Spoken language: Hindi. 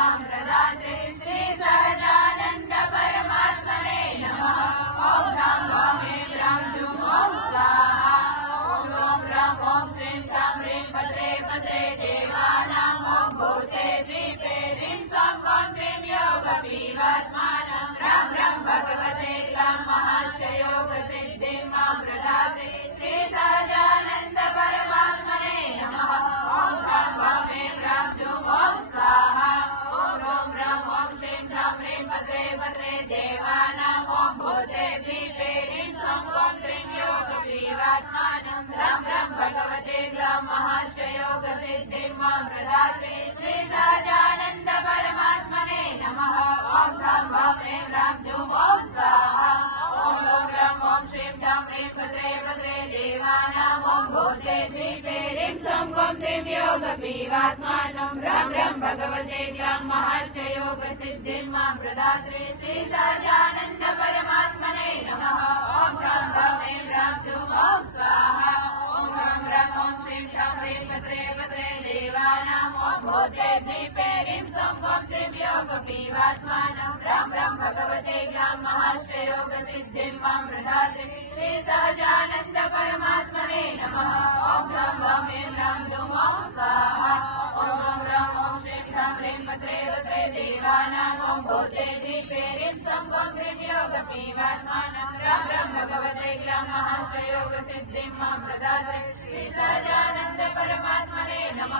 दा ते श्रीसदानन्द परमात्मने नमः। ब्राह्म जु स्वाहा। ब्रह्म श्री रामरे पते देव श्री श्री सहजानंद परमात्मने नमः। ओम ह्रां ह्रां ऐं ह्रां भगवते ह्रां महाश्च योगसिद्धिं माँ श्री सहजानन्द परमात्मने नमः ॐ ह्रां देवानाम् ॐ भूते द्वीपे ह्रीं सं गं ह्रीं योगपीवात्मानं रं रं भगवते ग्रां महाश्च योगसिद्धिं माँ प्रदात्रे श्रीसहजानन्द परमात्मने नमः। ॐ ह्रां ह्रां ऐं ह्रां ह्रूं ॐ स्वाहा। ॐ ह्रां ह्रां ॐ श्रीं ह्रां ह्रीं पत्रे पत्रे देवानाम् ॐ भूते द्वीपे ह्रीं सं गं ह्रीं योगपीवात्मानं रं रं भगवते ग्रां महाश्च माँ प्रदात्रे श्रीसहजानन्द परमात्मने नमः।